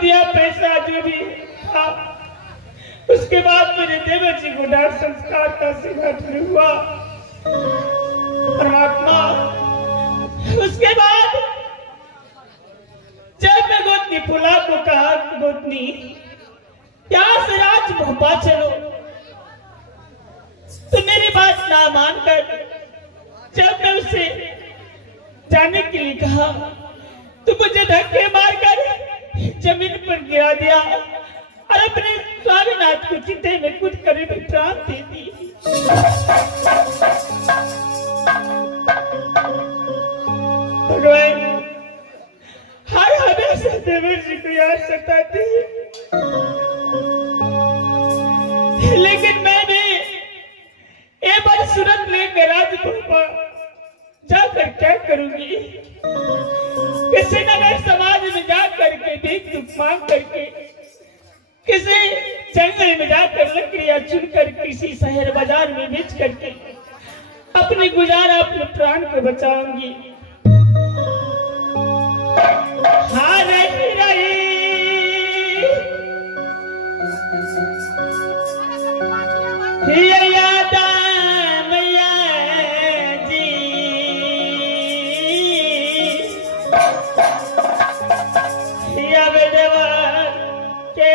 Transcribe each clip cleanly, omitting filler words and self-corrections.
दिया पैसा जो भी था। उसके बाद मेरे देवर जी को दाह संस्कार का सिंहासन हुआ। परमात्मा, उसके बाद जब मैं गोतनी फुला को कहा कि गोतनी यहाँ से राज भोपा चलो, तो मेरी बात ना मानकर जब मैं उसे जाने के लिए कहा तो मुझे धक्के मारकर जमीन पर गिरा दिया और अपने स्वामीनाथ को चिते में कूद कर भी प्राण दे दी। भगवान हर हमेशा देवर जी को याद सताती, लेकिन मैंने एक बार सूरत लेकर राजभोपा जाकर क्या करूंगी? किसी नगर समाज में जाकर के भीख दुख मांग करके, किसी जंगल में जाकर लकड़ियां चुनकर किसी शहर बाजार में बेच करके अपने गुजारा अपने प्राण को बचाऊंगी। हाँ रही रही याद मैया जी, या बेदवा के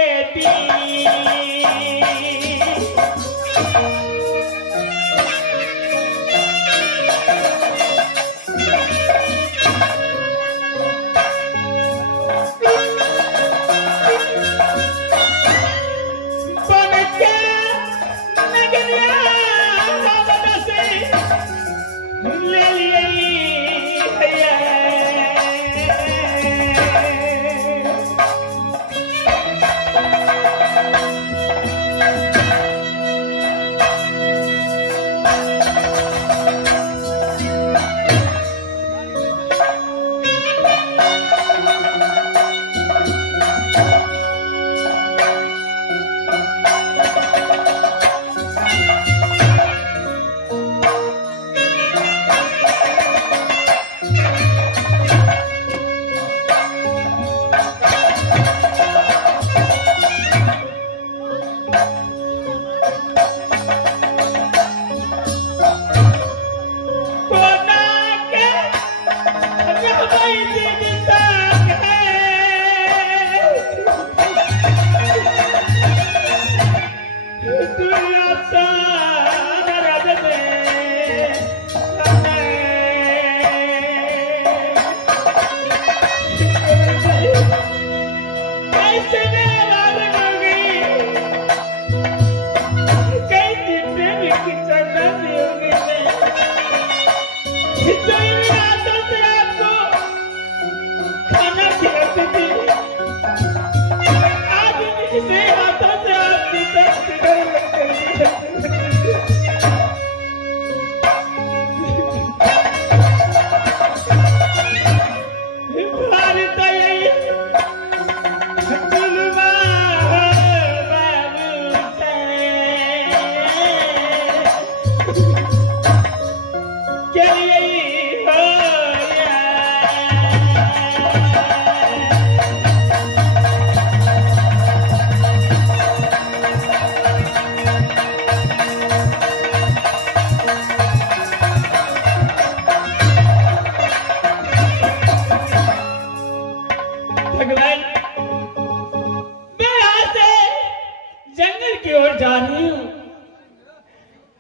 जा रही हूँ।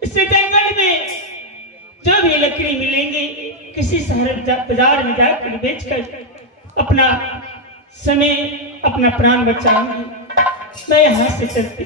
इस जंगल में जो भी लकड़ी मिलेंगी किसी शहर बाजार में जाकर बेचकर अपना समय अपना प्राण बचाऊंगी। मैं यहाँ से चलती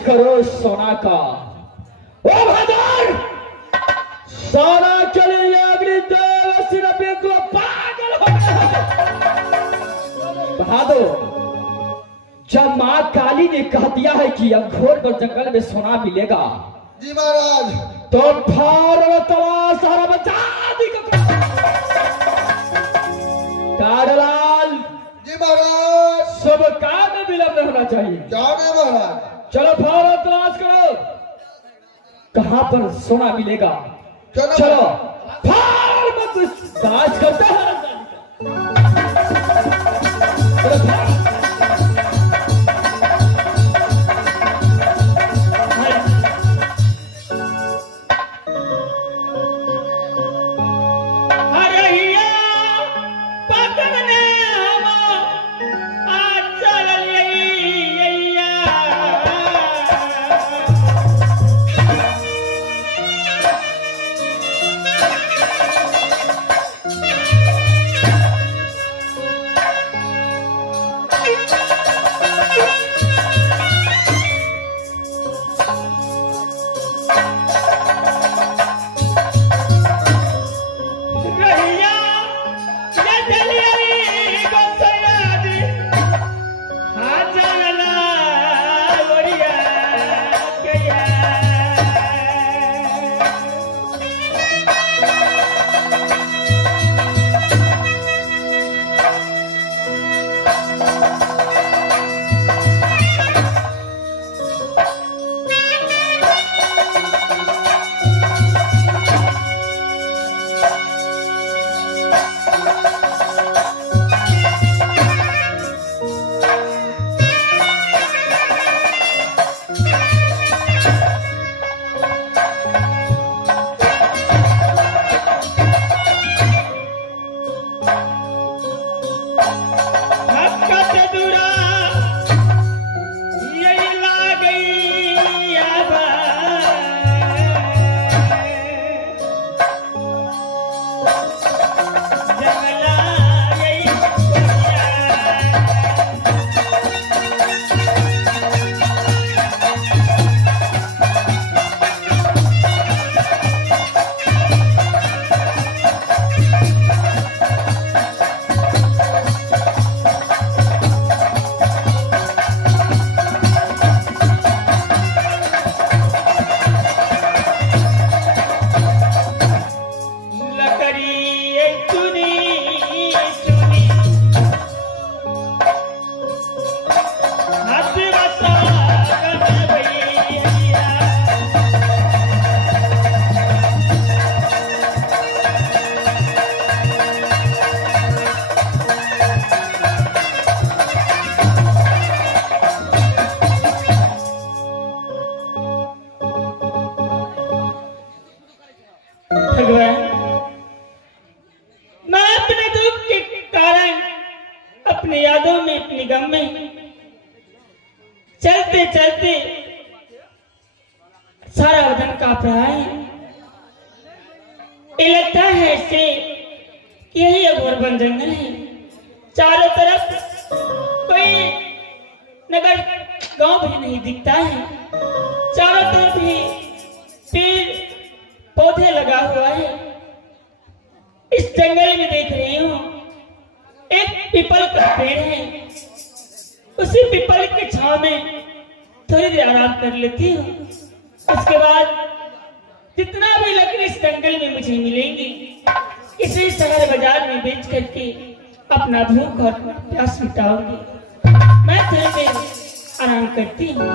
करो सोना का। ओ बहादुर, सोना के लिए अग्निदेव सिर्फ एक पागल हो गया। बहादुर, जब माँ काली ने कह दिया है कि अब घोर जंगल में सोना मिलेगा, जी महाराज, तो फार तलाश सारा बचा दी कारलाल। जी महाराज, सब काम में विलंब होना चाहिए। जाने महाराज, चलो फार तलाश करो, कहाँ पर सोना मिलेगा। चलो चलो फार मत तलाश करते हैं। चलो फार। भगवान, मैं अपने दुख के कारण, अपने यादों में, अपने गम में चलते चलते सारा बदन कांप रहा है। ये लगता है ऐसे कि यही अघोर वन जंगल है। चारों तरफ कोई नगर गांव भी नहीं दिखता है। चारों तरफ ही पेड़ पौधे लगा हुआ है। इस जंगल में देख रही हूँ एक पीपल का पेड़ है। उसी पीपल के छांव में थोड़ी देर आराम कर लेती हूँ। उसके बाद जितना भी लकड़ी इस जंगल में मुझे मिलेंगी, इसी शहर बाजार में बेच करके अपना भूख और प्यास मिटाऊंगी। मैं थोड़ी देर आराम करती हूँ।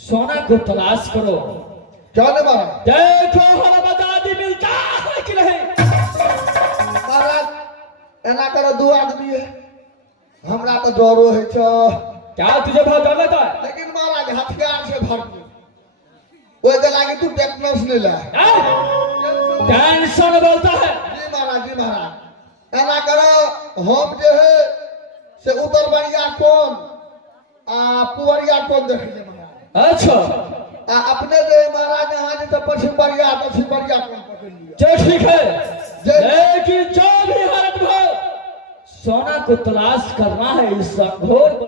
सोना को तलाश करो। जाने महाराज, देखो हमें आजादी मिलता है कि नहीं। महाराज एना करो, दो आदमी है, हमरा तो डरो है। क्या तुझे बहुत डर लगता है? लेकिन महाराज हथियार से भरपूर, वो दे लागे तू टेक्नोस ले ला। टेंशन बोलता है। जी महाराज, जी महाराज। हम जो है से उतर बढ़िया कौन आ पुवरिया कौन देख ले महाराज। अच्छा आ अपने जो महाराज यहाँ जे तो पश्चिम बढ़िया कौन पकड़ लिया। जो ठीक है, जय- लेकिन जो भी हालत हो, सोना को तलाश करना है इस घोर